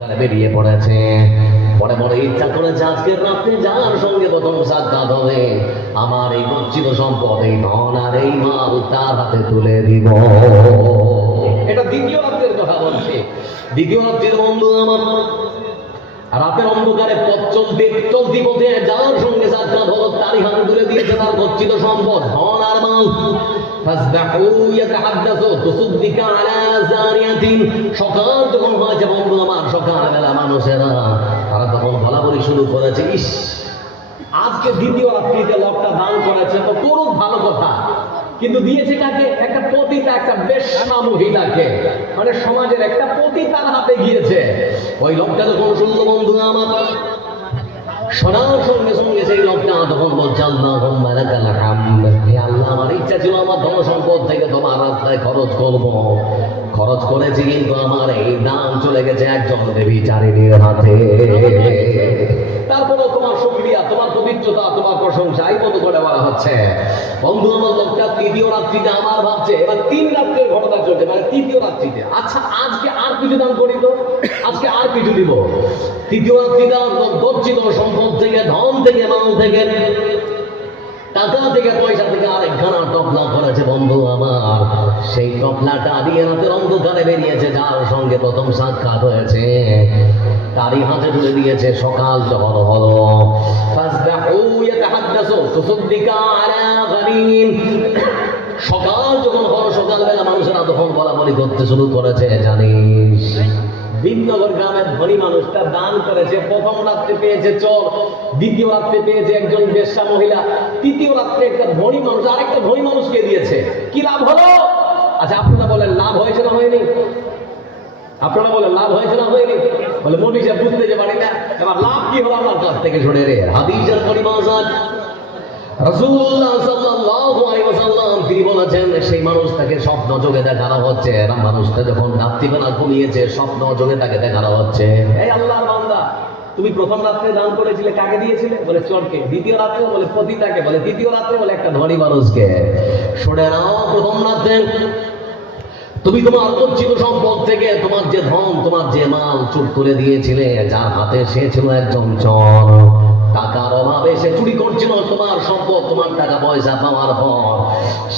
বেরিয়ে পড়েছে। পরে মনে ইচ্ছা করেছে আজকের রাত্রে যার সঙ্গে প্রথম সাক্ষাৎ হবে আমার এই গচ্ছিত সম্পদ, এই ধন আর এই মাল তার হাতে তুলে দিব। এটা দ্বিতীয় রাত্রের কথা বলছে। দ্বিতীয় রাত্রির বন্ধু আমার রাতের অন্ধকারে পথ চলতি পথে যার সঙ্গে সাক্ষাৎ হলো তারই হাতে তুলে দিয়েছে তার গচ্ছিত সম্পদ, ধন আর মাল। সকাল যখন হয়েছে বন্ধু আমার, সকালবেলা মানুষেরা তারা তখন বলা বলি শুরু করেছে, ইস আজকে দ্বিতীয় রাত্রিতে লোকটা দান করেছে তো করুক, ভালো কথা, কিন্তু দিয়েছে কাকে? একটা পতিতা, একটা বেশ্যা মহিলাকে, মানে সমাজের একটা পতিতার হাতে গিয়েছে। ওই লোকটা যখন শুনলো বন্ধু আমার, শোনার সঙ্গে সঙ্গে সেই লোকটা তখন বলছে, আল্লাহুম্মা লাকাল হামদ, হে আল্লাহ আমার ইচ্ছা ছিল আমার ধন সম্পদ থেকে তোমার রাস্তায় খরচ করব, খরচ করেছি, কিন্তু আমার এই দান চলে গেছে একজন ব্যভিচারিণীর হাতে। তারপরে তোমার শুকরিয়া, তোমার পবিত্রতা, তোমার প্রশংসা এই মতো করে বলা হচ্ছে। বন্ধু আমার লোকটা তৃতীয় রাত্রিতে আমার ভাবছে, এবার 3 রাত্রের ঘটনা চলছে, মানে তৃতীয় রাত্রিতে আচ্ছা আজকে আর কিছু দান করি তো, আজকে আর কিছু দিব। তৃতীয় রাত্রিতে গচ্ছিত সম্পদ থেকে, ধন থেকে, মাল থেকে, টাকা থেকে, পয়সা থেকে আরেকখানা টপলা করেছে বন্ধু আমার। সেই টপলাটা দিয়ে রাতের অন্ধকারে বেরিয়েছে, যার সঙ্গে প্রথম সাক্ষাৎ হয়েছে তারই হাতে তুলে দিয়েছে। সকাল যখন হলো, সকাল যখন হলো, সকালবেলা মানুষেরা তখন বলা বলি করতে শুরু করেছে, জানিস বিনগর গ্রামের ধনী মানুষটা দান করেছে, প্রথম রাত্রে পেয়েছে চোর, দ্বিতীয় রাত্রে পেয়েছে একজন বেশ্যা মহিলা, তৃতীয় রাত্রে একটা ধনী মানুষ আরেকটা ধনী মানুষকে দিয়েছে। কি লাভ হলো? আচ্ছা আপনারা বলেন লাভ হয়েছে না হয়নি? আপনারা বলেন লাভ হয়েছে না হয়নি? বলে মনীষা বুঝতে যে পারি না, এবার লাভ কি হলো আমার কাছ থেকে শুনে রে। হাদিসের পরিভাষা রাসূলুল্লাহ সাল্লাল্লাহু আলাইহি ওয়াসাল্লাম তিনি বলেছেন, সেই মানুষটাকে স্বপ্ন যোগে দেখানো হচ্ছে। মানুষটা যখন রাত্রিবেলা ঘুমিয়েছে, স্বপ্ন যোগে তাকে দেখানো হচ্ছে, এই আল্লাহর বান্দা তুমি প্রথম রাত্রে দান করেছিলে, কাকে দিয়েছিলে? বলে চোরকে। দ্বিতীয় রাত্রে? বলে পতিতাকে। বলে তৃতীয় রাত্রে? বলে একটা ধনী মানুষকে। শুনে নাও, প্রথম রাত্রে তুমি তোমার গচ্ছিত সম্পদ থেকে তোমার যে ধন, তোমার যে মাল চুর করে দিয়েছিলে, যার হাতে সে ছিল একজন চোর। টাকার অভাবে সে চুরি করছিল তোমার সম্পদ, তোমার টাকা পয়সা পাওয়ার পর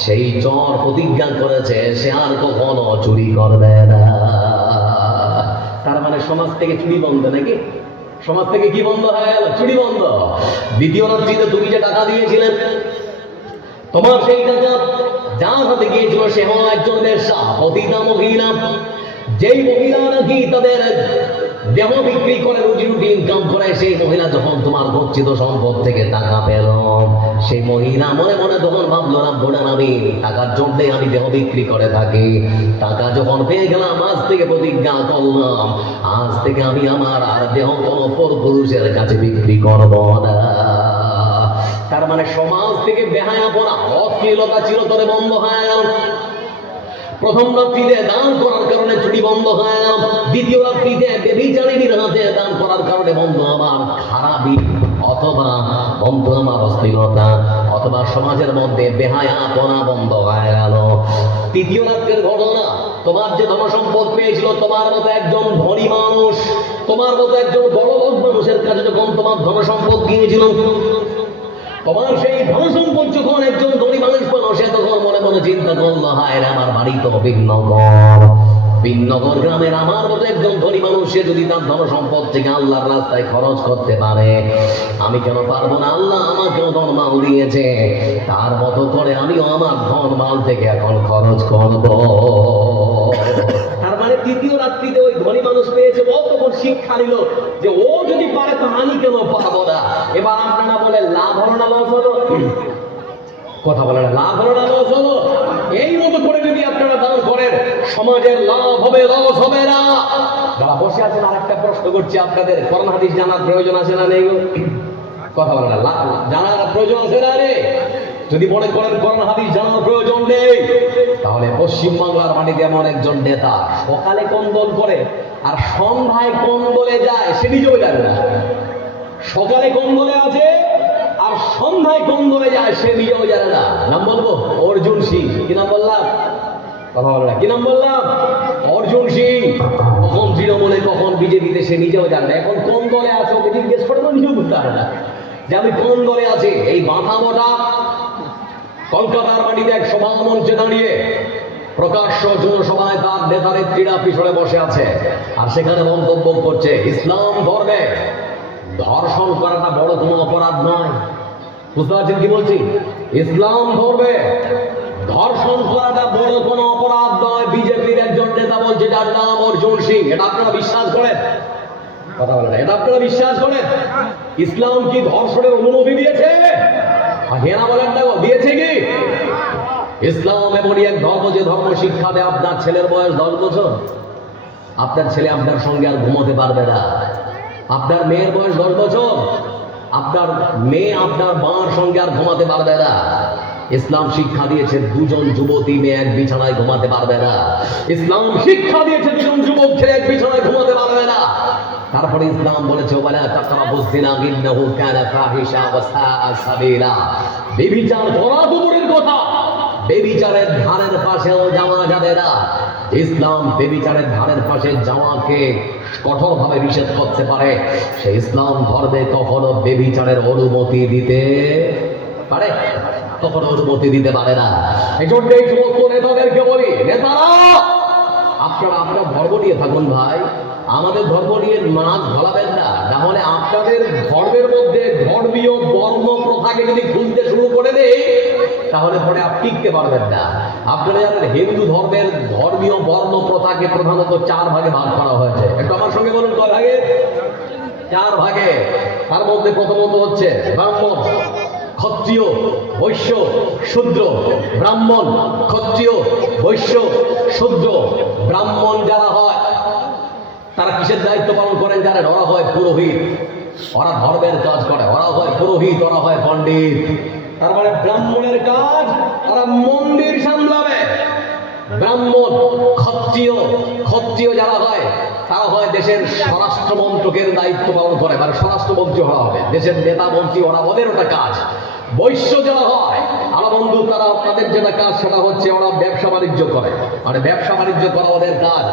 সেই চোর প্রতিজ্ঞা করেছে সে আর কখনো চুরি করবে না। তার মানে সমাজ থেকে চুরি বন্ধ, নাকি? সমাজ থেকে কি বন্ধ হয়ে গেল? চুরি বন্ধ। দ্বিতীয় রাত্রিতে তুমি যে টাকা দিয়েছিলেন, তোমার সেই টাকা যার হাতে গিয়েছিল সে হলো একজন বেশ্যা, পতিতা মহিলা। যেই মহিলা নাকি তাদের দেহ বিক্রি করে রুজি রুটি ইনকাম করে, সেই মহিলা যখন তোমার গচ্ছিত সম্পদ থেকে টাকা পেল, সেই মহিলা মনে মনে তখন ভাবলো, রাব্বুল আলামিন টাকার জন্যে আমি দেহ বিক্রি করে থাকি, টাকা যখন পেয়ে গেলাম আজ থেকে প্রতিজ্ঞা করলাম আজ থেকে আমি আমার আর দেহ কোনো পরপুরুষের কাছে বিক্রি করব না। তার মানে সমাজ থেকে বেহায়াপনা, অশ্লীলতা চিরতরে বন্ধ হয়ে গেল। প্রথম রাত্রিতে দান করার কারণে চুরি বন্ধ হয়ে গেল। দ্বিতীয় রাত্রিতে ব্যভিচারিণীর হাতে দান করার কারণে বন্ধু আমার খারাপি, অথবা বন্ধু আমার অশ্লীলতা, অথবা সমাজের মধ্যে বেহায়াপনা বন্ধ হয়ে গেল। তৃতীয় রাত্রের ঘটনা, তোমার যে ধন সম্পদ পেয়েছিল, তোমার মতো একজন ধনী মানুষ, তোমার মতো একজন বড় লোক মানুষের কাছে যখন তোমার ধন সম্পদ গিয়েছিল, তোমার সেই ধন সম্পদ যখন একজন ধনী মানুষ পেল, সে তখন মনে মনে চিন্তা করলো, হায় রে আমার বাড়ি তো বিনগর গ্রামের আমার মতো একজন ধনী মানুষ, সে যদি তার ধন সম্পদ থেকে আল্লাহর রাস্তায় খরচ করতে পারে, আমি কেন পারবো না? আল্লাহ আমাকেও ধন মাল দিয়েছে, তার মতো করে আমিও আমার ধন মাল থেকে এখন খরচ করব। তার মানে তৃতীয় রাত্রিতে ওই ধনী মানুষ পেয়েছে, ও তখন শিক্ষা নিল যে ও যদি পারে তো আমি কেন পারবো না। এবার আপনারা বলে লাভ হলো না লস হলো? কথা বলে না, লাভ হলো না লস হলো? এই মতো করে যদি আপনারা দান করেন, সমাজের লাভ হবে, লস হবে না। যারা বসে আছেন, আর একটা প্রশ্ন করছি আপনাদের, কোরআন হাদিস জানার প্রয়োজন আছে না নেই? কথা বলে না, জানার প্রয়োজন আছে না রে? যদি মনে করেন কোরআন হাদিস জানার প্রয়োজন নেই, তাহলে পশ্চিমবাংলার মাটিতে এমন একজন নেতা সকালে কন্দল করে আর সন্ধ্যায় কন্দলে যায়, সে নিজেও জানে না। সকালে কন্দলে আছে আর সন্ধ্যায় কন্দলে যায়, সে নিজেও জানে না। নাম বলবো? অর্জুন সিং। কি নাম বললাম? কথা বলে না, কি নাম বললাম? অর্জুন সিং। কখন তৃণমূলে কখন বিজেপিতে সে নিজেও জানে। এখন কোন দলে আছে ওকে জিজ্ঞেস করে তো নিজেও বুঝতে পারে না যে আমি কোন দলে আছি। এই মাথা মোটা কলকাতার মাটিতে এক সভা মঞ্চে দাঁড়িয়ে প্রকাশ্য জনসভায় তার নেতা নেত্রীরা পিছনে বসে আছে, আর সেখানে মন্তব্য করছে ইসলাম ধর্মে ধর্ষণ করাটা বড় কোনো অপরাধ নয়। বুঝতে পারছেন কি বলছি? ইসলাম ধর্মে ধর্ষণ করাটা বড় কোনো অপরাধ নয়। বিজেপির একজন নেতা বলছে যার নাম অর্জুন সিং। এটা আপনারা বিশ্বাস করেন? কথা বলেন, এটা আপনারা বিশ্বাস করেন? ইসলাম কি ধর্ষণের অনুমতি দিয়েছে? হেনা বলেন দেখো, দিয়েছে কি? ইসলাম এমনই এক ধর্ম যে ধর্ম শিক্ষা দেয় আপনার ছেলের বয়স 10 বছর, আপনার ছেলে আপনার সঙ্গে আর ঘুমোতে পারবে না। আপনার মেয়ের বয়স 10 বছর, আপনার মেয়ে আপনার মার সঙ্গে আর ঘুমাতে পারবে না। ইসলাম শিক্ষা দিয়েছে দুজন যুবতী মেয়ে এক বিছানায় ঘুমাতে পারবে না। ইসলাম শিক্ষা দিয়েছে দুজন যুবক ছেলে এক বিছানায় ঘুমাতে পারবে না। তারপরে ইসলাম বলেছে ওয়ালা তাকরাবুজ জিনা ইন্নাহু কানা ফাহিশা ওয়া সাআ সাবিলা। ব্যভিচার করা দূরের কথা, ব্যভিচারের ধারের পাশেও যাওয়া যাবে না। ইসলাম ব্যভিচারের ধারের পাশে যাওয়াকে কঠোরভাবে নিষেধ করতে পারে। সেই ইসলাম ধর্মে কখনো ব্যভিচারের অনুমতি দিতে পারে, কখনো অনুমতি দিতে পারে না। এই জন্য এই সমস্ত নেতাদেরকে বলি, নেতারা আপনারা আপনার ধর্ম নিয়ে থাকুন ভাই, আমাদের ধর্ম নিয়ে নাক ঘোলাবেন না। তাহলে আপনাদের ধর্মের মধ্যে ধর্মীয় বর্ণ প্রথাকে যদি খুলতে শুরু করে দেয় তাহলে পরে আপনি টিকতে পারবেন না। আপনারা জানেন হিন্দু ধর্মের ধর্মীয় বর্ণ প্রথাকে প্রধানত 4 ভাগে ভাগ করা হয়েছে। একটু আমার সঙ্গে বলুন, কয় ভাগে? 4 ভাগে। তার মধ্যে প্রথমত হচ্ছে ব্রাহ্মণ, ক্ষত্রিয়, বৈশ্য, শূদ্র। ব্রাহ্মণ, ক্ষত্রিয়, বৈশ্য, শূদ্র। ব্রাহ্মণ যারা হয় তারা কিসের দায়িত্ব পালন করেন জানেন? ওরা হয় পুরোহিত, ওরা ধর্মের কাজ করে, ওরা হয় পুরোহিত, ওরা হয় পণ্ডিত। তার মানে ব্রাহ্মণের কাজ ওরা মন্দির সামলাবে। ব্রাহ্মণ, ক্ষত্রিয়, ক্ষত্রিয় যারা হয় তারা হয় দেশের স্বরাষ্ট্র মন্ত্রকের দায়িত্ব পালন করে, মানে স্বরাষ্ট্রমন্ত্রী হওয়া হবে, দেশের নেতা মন্ত্রী, ওরা ওদের ওটা কাজ। বৈশ্য যারা হয় আমার বন্ধু, তারা তাদের যেটা কাজ সেটা হচ্ছে ওরা ব্যবসা বাণিজ্য করে, মানে ব্যবসা বাণিজ্য করা ওদের কাজ।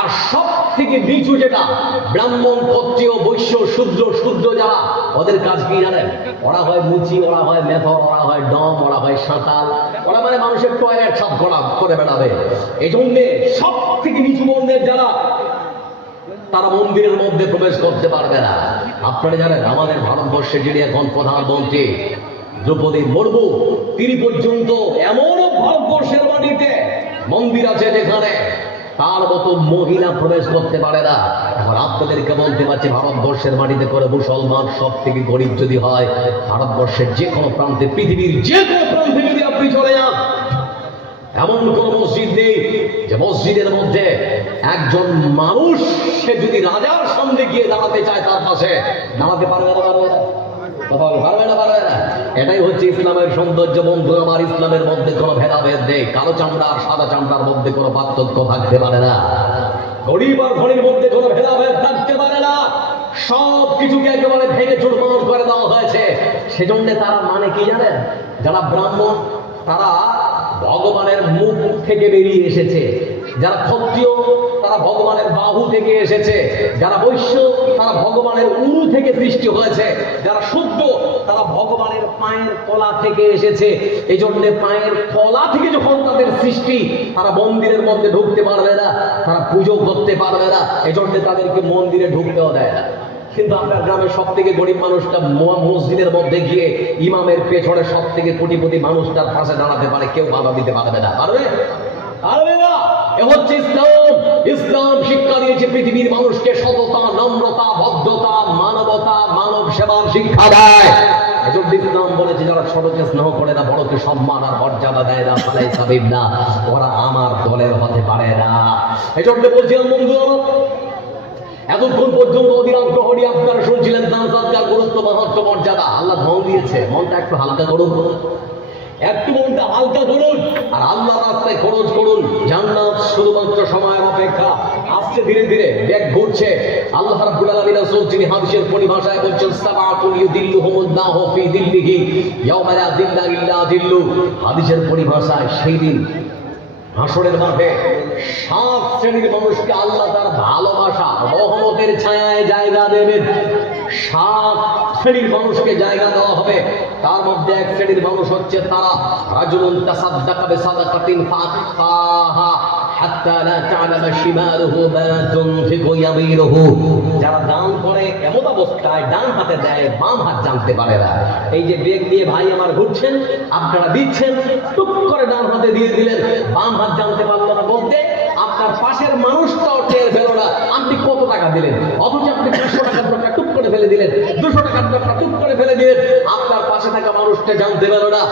আর সব থেকে নিচু যেটা ব্রাহ্মণ, ক্ষত্রিয়, বৈশ্য, শূদ্র, শূদ্র যারা ওদের কাজ কি জানেন? ওরা হয় মুচি, ওরা হয় মেথর, ওরা হয় ডম, ওরা হয় সাঁতাল, ওরা মানে মানুষের টয়লেট সাফ করে বেড়াবে। এই জন্যে সব থেকে নিচু বর্ণের যারা তারা মন্দিরের মধ্যে প্রবেশ করতে পারবে না। আপনারা জানেন আমাদের ভারতবর্ষে যিনি এখন প্রধানমন্ত্রী দ্রৌপদী মুর্মু, তিনি পর্যন্ত এমনও ভারতবর্ষের মাটিতে মন্দির আছে যেখানে তার মতো মহিলা প্রবেশ করতে পারে না। এখন আপনাদেরকে বলতে পারছি ভারতবর্ষের মাটিতে করে মুসলমান সব থেকে গরিব যদি হয়, ভারতবর্ষের যে কোনো প্রান্তে, পৃথিবীর যে কোনো প্রান্তে যদি আপনি চলে যান, এমন কোন মসজিদ নেই যে মসজিদের মধ্যে একজন মানুষ সে যদি রাজার সামনে গিয়ে দাঁড়াতে চায় তার পাশে দাঁড়াতে পারবে না, পারবে না, কথা পারবে না, পারবে না। এটাই হচ্ছে ইসলামের সৌন্দর্য বন্ধু আমার। ইসলামের মধ্যে কোনো ভেদাভেদ নেই, কালো চামড়া আর সাদা চামড়ার মধ্যে কোনো পার্থক্য থাকতে পারে না, গরিব আর ধনীর মধ্যে কোনো ভেদাভেদ থাকতে পারে না। সব কিছুকে একেবারে ভেঙে চুরমার করে দেওয়া হয়েছে। সেজন্য তারা মানে কি জানেন? যারা ব্রাহ্মণ তারা ভগবানের মুখ থেকে বেরিয়ে এসেছে, যারা ক্ষত্রিয় তারা ভগবানের বাহু থেকে এসেছে, যারা বৈশ্য তারা ভগবানের উরু থেকে সৃষ্টি হয়েছে, যারা শূদ্র তারা ভগবানের পায়ের তলা থেকে এসেছে। এই জন্য পায়ের তলা থেকে যখন তাদের সৃষ্টি, তারা মন্দিরের মধ্যে ঢুকতে পারবে না, তারা পুজো করতে পারবে না, এই জন্য তাদেরকে মন্দিরে ঢুকতেও দেয় না। কিন্তু আপনার গ্রামের সব থেকে গরিব মানুষটা মসজিদের মধ্যে গিয়ে ইমামের পেছনে সব থেকে কোটিপতি মানুষটার পাশে দাঁড়াতে পারে, কেউ বাধা দিতে পারবে না, পারবে? পারবে না। এ হচ্ছে ইসলাম। ইসলাম শিক্ষা দিয়েছে পৃথিবীর মানুষকে সততা, নম্রতা, ভদ্রতা, মানবতা, মানব সেবার শিক্ষা দেয়। এজন্য ইসলাম বলেছে যারা ছোটকে স্নেহ করে না, বড়কে সম্মান আর মর্যাদা দেয় না, ফালাই সাবিব না, ওরা আমার দলের হতে পারে না। এজন্য বলছিলাম বন্ধু, এতক্ষণ পর্যন্ত অধিকাংশ প্রহরী আপনারা শুনছিলেন দান সৎকার, গুরুত্ব, মাহাত্ম্য, মর্যাদা। আল্লাহ ধন দিয়েছে, মনটা একটু হালকা করুন, একটু মনটা হালকা করুন আর আল্লাহ রাস্তায় খরচ করুন। জান্নাত শুধুমাত্র সময়ের অপেক্ষা, আসছে ধীরে ধীরে, ব্যাগ ঘুরছে। আল্লাহ রাব্বুল আলামিন রাসূল যিনি হাদিসের পরিভাষায় বলছেন সাবাতুন ইউদিল্লুহুমুল্লাহু ফি দিল্লিহি ইয়াওমা লা দিল্লা ইল্লা দিল্লু। হাদিসের পরিভাষায় সেই দিন হাসরের মাঠে 7 শ্রেণীর মানুষকে আল্লাহ তার ভালোবাসা রহমতের ছায়ায় জায়গা দেবেন। 7 শ্রেণীর মানুষকে জায়গা দেওয়া হবে। তার মধ্যে এক শ্রেণীর মানুষ হচ্ছে তারা রাজুলুন তাসাদ্দাকা বিসাদাকাতিন ফাআখফাহা হাত্তা লা তা'লামা শিমালুহু মা তুনফিকু ইয়ামিনুহু। যারা দান করে এমন অবস্থায় ডান হাতে দেয়, বাম হাত জানতে পারে না। এই যে বেগ নিয়ে ভাই আমার ঘুরছেন, আপনারা দিচ্ছেন, টুক করে ডান হাতে দিয়ে দিলেন, বাম হাত জানতে পারলো না বলতে আপনার পাশের মানুষটাও টের পেল না আপনি কত টাকা দিলেন। অথচ আপনি 500 টাকার নোটটা টুক করে ফেলে দিলেন, 200 টাকার নোটটা টুক করে ফেলে দিলেন, আপনার পাশে থাকা মানুষটা জানতে পেল না।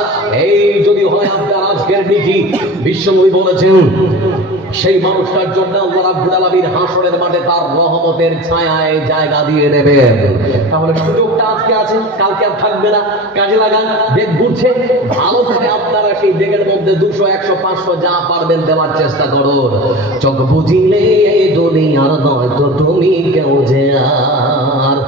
এই যদি হয় আপনার আজকের নীতি, বিশ্বনবী বলেছেন সেই মানুষটার জন্য আল্লাহ রাব্বুল আলামিন হাসরের মাঠে তার রহমতের ছায়ায় জায়গা দিয়ে দেবেন। তাহলে সুযোগটা আজকে আছে, কালকে আর থাকবে না। কাজে লাগান। বেগ ঘুরছে, ভালো করে আপনারা সেই বেগের মধ্যে 200, 100, 500 যা পারবেন দেওয়ার চেষ্টা করুন। চোখ বুঝিলে এই দুনিয়ার নয় তো তুমি কেউ যে আর,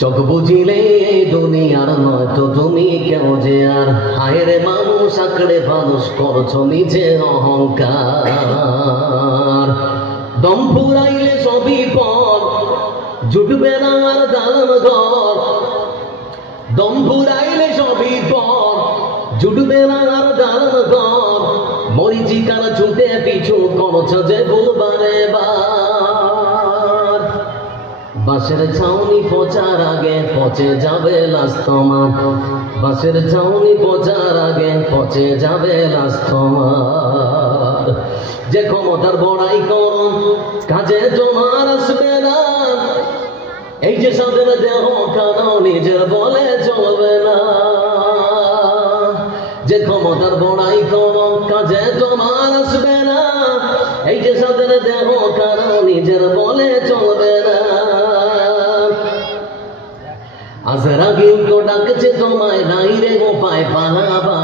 চোখ বুঝিলে এই দুনিয়ার নয় তো তুমি কেউ যে আর, হায়ের মানুষ আঁকড়ে মানুষ করছো নিজে অহংকার। দম ফুরাইলে সবই পর, জুটবে না আর দালান ঘর। দম ফুরাইলে সবই পর, জুটবে না আর দালান ঘর। মরিচিকার ছুটে পিছু করছো যে ভুলবারে বার। বাঁশের ছাউনি পচার আগে পচে যাবে লাশ তোমার, বাঁশের ছাউনি পচার আগে পচে যাবে লাশ তোমার। যে ক্ষমতার বড়াই করো কাজে তোমার আসবে না, এই যে সাদের দেহ কারো নিজের বলে চলবে না। যে ক্ষমতার বড়াই করো কাজে তোমার আসবে না, এই যে সাদের দেহ কারো নিজের বলে চলবে না। আজরাগিল তো ডাকছে তোমায়, নাই রে গোপায় পালাবার।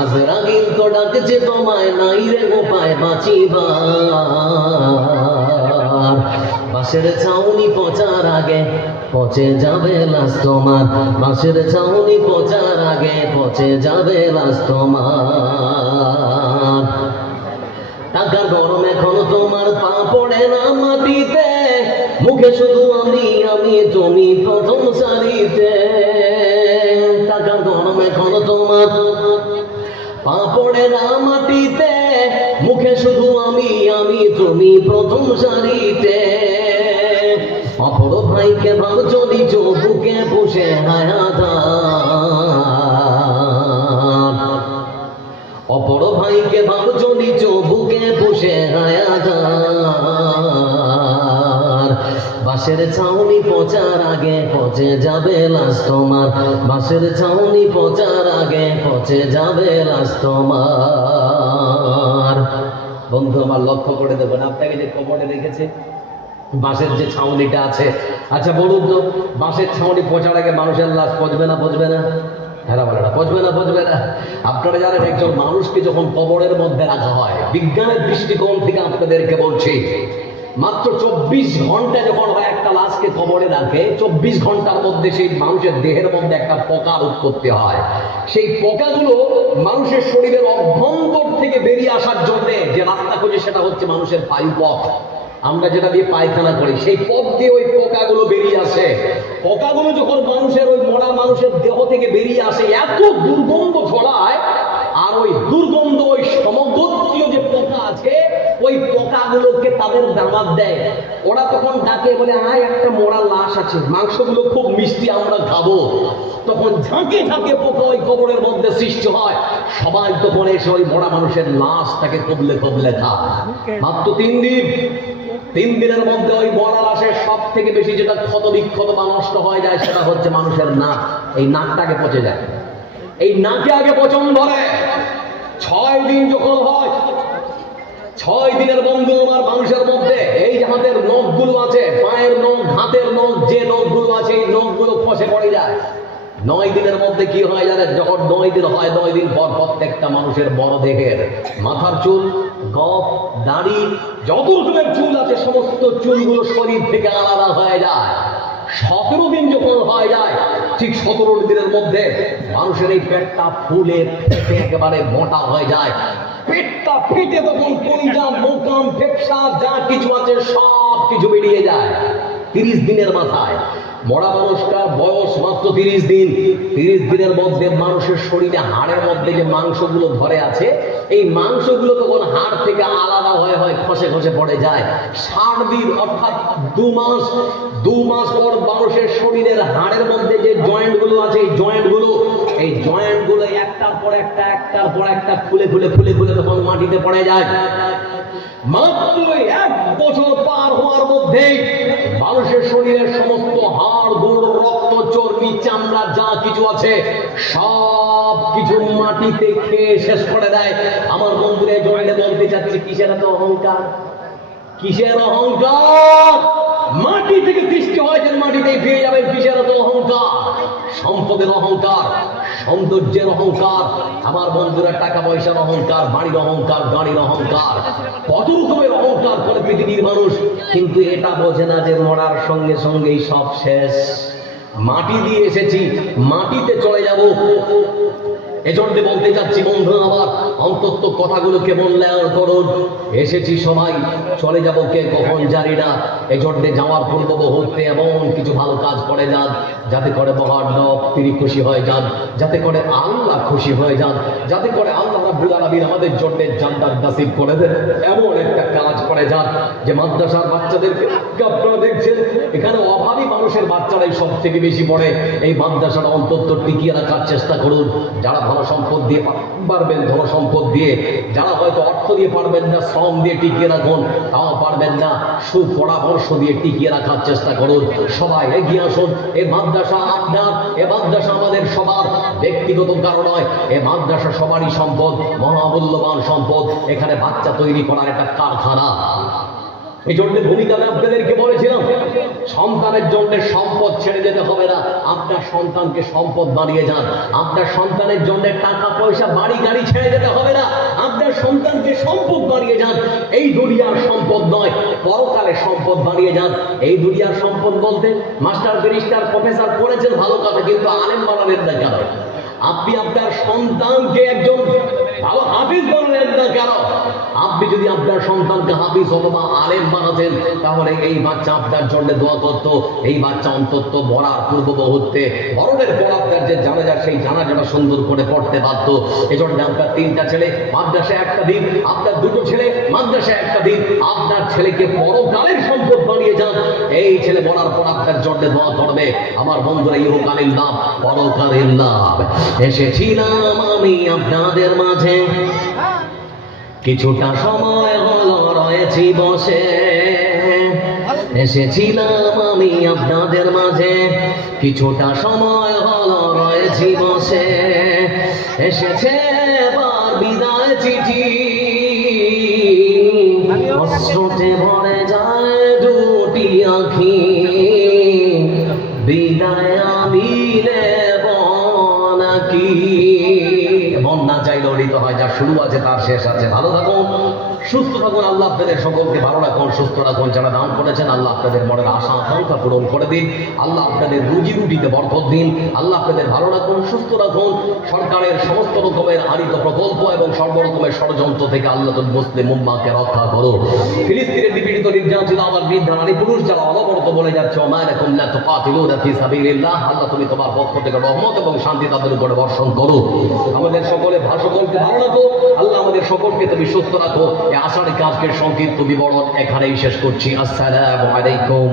আজরাগিল তো ডাকছে তোমায়, নাই রে গোপায় বাঁচিবার। বাঁশের ছাউনি পচার আগে পচে যাবে লাশ তোমার, বাঁশের ছাউনি পচার আগে পচে যাবে লাশ তোমার। টাকার গরম এখন তোমার পা পড়ে না মাটিতে, মুখে শুধু আমি আমি তুমি প্রথম সারিতে। টাকার গরম এখন তোমার পা পড়ে না মাটিতে, মুখে শুধু আমি আমি তুমি প্রথম সারিতে। অপর ভাইকে ভাবছো নিজ বুকে বসে হায়াত, অপর ভাইকে ভাবছো নিজ বুকে বসে হায়াত। বাঁশের ছাউনি পচার আগে পচে যাবে লাশ তোমার, বাঁশের ছাউনি পচার আগে পচে যাবে লাশ তোমার। বন্ধু আমার লক্ষ্য করে দেবেন, আপনাকে যে কবরে রেখেছে বাঁশের যে ছাউনিটা আছে, আচ্ছা বলুন তো বাঁশের ছাউনি পচার আগে মানুষের লাশ পচবে না পচবে না? হ্যাঁ বলে না, পচবে না পচবে না? আপনারা জানেন একজন মানুষকে যখন কবরের মধ্যে রাখা হয়, বিজ্ঞানের দৃষ্টিকোণ থেকে আপনাদেরকে বলছি, মাত্র 24 ঘন্টা যখন হয় একটা লাশকে কবরে রাখে, 24 ঘন্টার মধ্যে সেই মানুষের দেহের মধ্যে একটা পোকার উৎপত্তি হয়। সেই পোকাগুলো মানুষের শরীরের অভ্যন্তর থেকে বেরিয়ে আসার জন্য যে রাস্তা খোঁজে সেটা হচ্ছে মানুষের বায়ুপথ। আমরা যেটা দিয়ে পায়খানা করি সেই পথ দিয়ে ওই পোকাগুলো বেরিয়ে আসে। পোকাগুলো যখন মানুষের ওই মরা মানুষের দেহ থেকে বেরিয়ে আসে, এত দুর্গন্ধ ছড়ায়, আর ওই দুর্গন্ধ ওই সমগোত্রীয় যে পোকা আছে ওই পোকাগুলোকে তাদের দামাত দেয়। ওরা তখন ডাকে বলে, আয় একটা মরা লাশ আছে, মাংসগুলো খুব মিষ্টি, আমরা খাবো। তখন ঝাঁকে ঝাঁকে পোকা ওই কবরের মধ্যে সৃষ্টি হয়। সবাই তখন এসে ওই মরা মানুষের লাশটাকে কবলে কবলে খায়। মাত্র 3 দিন, 3 দিনের মধ্যে ওই মরা লাশের সব থেকে বেশি যেটা ক্ষত বিক্ষত বা নষ্ট হয়ে যায় সেটা হচ্ছে মানুষের নাক। এই নাকটাকে পচে যায়, এই নাকে আগে পচন ধরে। 6 দিন যখন হয়, 6 দিনের বন্ধু আমার মানুষের মধ্যে এই যে হাতের নখগুলো আছে, পায়ের নখ, হাতের নখ, যে নখগুলো আছে এই নখগুলো খসে পড়ে যায়। 9 দিনের মধ্যে কি হয় জানেন? যখন 9 দিন হয়, 9 দিন পর প্রত্যেকটা মানুষের বড় দেহের মাথার চুল, গফ, দাড়ি, যত রকমের চুল আছে সমস্ত চুলগুলো শরীর থেকে আলাদা হয়ে যায়। 17 দিন যখন হয়ে যায়, ঠিক 17 দিনের মধ্যে মানুষের এই পেটটা ফুলে ফেটে একেবারে মোটা হয়ে যায়। পেটটা ফেটে তখন কলিজা, মোকাম, ফেফসা যা কিছু আছে সব কিছু বেরিয়ে যায় 30 দিনের মাথায়। মরা মানুষটার বয়স মাত্র 30 দিন। 30 দিনের মধ্যে মানুষের শরীরে হাড়ের মধ্যে যে মাংসগুলো ধরে আছে, এই মাংসগুলো তখন হাড় থেকে আলাদা হয়ে খসে খসে পড়ে যায়। 60 দিন অর্থাৎ 2 মাস পর মানুষের শরীরের হাড়ের মধ্যে যে জয়েন্টগুলো আছে, এই জয়েন্টগুলো একটার পর একটা ফুলে তখন মাটিতে পড়ে যায়। মাত্র 1 বছর পার হওয়ার মধ্যে মানুষের শরীরের সমস্ত হাড়, গোড়, রক্ত, চর্বি, চামড়া যা কিছু আছে সব কিছু মাটিতে খেয়ে শেষ করে দেয়। আমার বন্ধুরা জয়েন্টে বলতে চাচ্ছি, কিসের এত অহংকার? কিসের অহংকার? মাটি থেকে সৃষ্টি হয়েছেন, মাটিতেই ফিরে যাবেন। কিসের এত অহংকার? সম্পদের অহংকার, সৌন্দর্যের অহংকার, আমার বন্ধুরা টাকা পয়সার অহংকার, বাড়ির অহংকার, গাড়ির অহংকার, কত রকমের অহংকার করে পৃথিবীর মানুষ। কিন্তু এটা বোঝে না যে মরার সঙ্গে সঙ্গেই সব শেষ। মাটি দিয়ে এসেছি, মাটিতে চলে যাব। এজন্য বলতে চাচ্ছি বন্ধুরা আমার, অন্তত কথাগুলোকে মূল্যায়ন করুন। এসেছি সবাই, চলে যাব কে কখন জানি না। এজন্য যাওয়ার পূর্ব মুহূর্তে এমন কিছু ভালো কাজ করে যান, যাতে করে মহান রব তিনি খুশি হয়ে যান, যাতে করে আল্লাহ খুশি হয়ে যান, যাতে করে আল্লাহ রাব্বুল আলামিন আমাদের জন্য জান্নাত নসিব করে দেন। এমন একটা কাজ করে যান যে মাদ্রাসার বাচ্চাদেরকে আপনারা দেখছেন, এখানে অভাবী মানুষের বাচ্চারাই সব থেকে বেশি পড়ে। এই মাদ্রাসাটা অন্তত টিকিয়ে রাখার চেষ্টা করুন। যারা ধন সম্পদ দিয়ে পারবেন, ধন সম্পদ দিয়ে, যারা হয়তো অর্থ দিয়ে পারবেন না, শ্রম দিয়ে টিকিয়ে রাখুন, তাও পারবেন না, সুপরামর্শ দিয়ে টিকিয়ে রাখার চেষ্টা করুন। সবাই এগিয়ে আসুন। এই মাদ্রাসা আপনার, এ মাদ্রাসা আমাদের সবার, ব্যক্তিগত কারণ নয়। এ মাদ্রাসা সবারই সম্পদ, মহামূল্যবান সম্পদ। এখানে বাচ্চা তৈরি করার একটা কারখানা। এই জন্য ভূমিকাতে আপনাদেরকে বলেছিলাম, সন্তানের জন্য সম্পদ ছেড়ে যেতে হবে না। আপনার সন্তানকে সম্পদ বানিয়ে যান। আপনার সন্তানের জন্য টাকা পয়সা, বাড়ি গাড়ি ছেড়ে যেতে হবে না। আপনার সন্তানকে সম্পদ বানিয়ে যান। এই দুনিয়ার সম্পদ নয়, পরকালে সম্পদ বানিয়ে যান। এই দুনিয়ার সম্পদ বলতে মাস্টার, ব্যারিস্টার, প্রফেসর পড়েছেন ভালো কথা, কিন্তু আলেম বানাবেন না কেন? আপনি আপনার সন্তানকে একজন ভালো হাফিজ বানালেন না কেন? আপনি যদি আপনার সন্তানকে হাফিজ অথবা আলেম বানাতেন, তাহলে এই বাচ্চা আপনার জন্য দোয়া করতো। এই বাচ্চা অন্তত মরার পূর্ব মুহূর্তে, মরণের পর আপনার যে জানাজা, সেই জানাজাটা সুন্দর করে পড়তে বাধ্য। এই জন্য আপনার 3টা ছেলে, মাদ্রাসায় একটা দিন। আপনার 2টো ছেলে, মাদ্রাসায় একটা দিন। আপনার ছেলেকে পরকালের সম্পদ বানিয়ে যান। এই ছেলে মরার পর আপনার জন্য দোয়া করবে। আমার বন্ধুরা, ইহকালীন লাভ, পরকালীন লাভ। এসেছিলাম আমি আপনাদের মাঝে, কিছুটা সময় হলো রয়েছি বসে। এসেছিলাম আমি আপনাদের মাঝে, কিছুটা সময় হলো রয়েছি বসে। এসেছে এবার বিদায় চিঠি, অশ্রুতে ভরে যায় 2টি আঁখি। বিদায় আমি নেব নাকি? বন্যা চাইলেও নিতে হয়, যা শুরু আছে তার শেষ আছে। ভালো থাকুন, সুস্থ থাকুন। আল্লাহ আপনাদের সকলকে ভালো রাখুন, সুস্থ রাখুন। যারা দান করেছেন, আল্লাহ আপনাদের মনের আশা আকাঙ্ক্ষা পূরণ করে দিন। আল্লাহ আপনাদের রুজি রুটিতে বরকত দিন। আল্লাহ আপনাদের ভালো রাখুন, সুস্থ রাখুন। সরকারের সমস্ত রকমের আনিত প্রকল্প এবং সর্বরকমের ষড়যন্ত্র থেকে আল্লাহ মুসলিম উম্মাহকে রক্ষা করো। ফিলিস্তিনের নিপীড়িত, নির্যাতিত আমার বৃদ্ধ নারী পুরুষ যারা অনবরত বলে যাচ্ছে, ওমা লাকুম লা তুকাতিলুনা ফি সাবিলিল্লাহ, আল্লাহ তুমি তোমার পক্ষ থেকে রহমত এবং শান্তি তাদের উপরে বর্ষণ করো। আমাদের সকলকে ভালো রাখো। আল্লাহ আমাদের সকলকে তুমি সুস্থ রাখো। এই আশার কাজকে সংক্ষিপ্ত বিবরণ এখানেই শেষ করছি। আসসালামু আলাইকুম।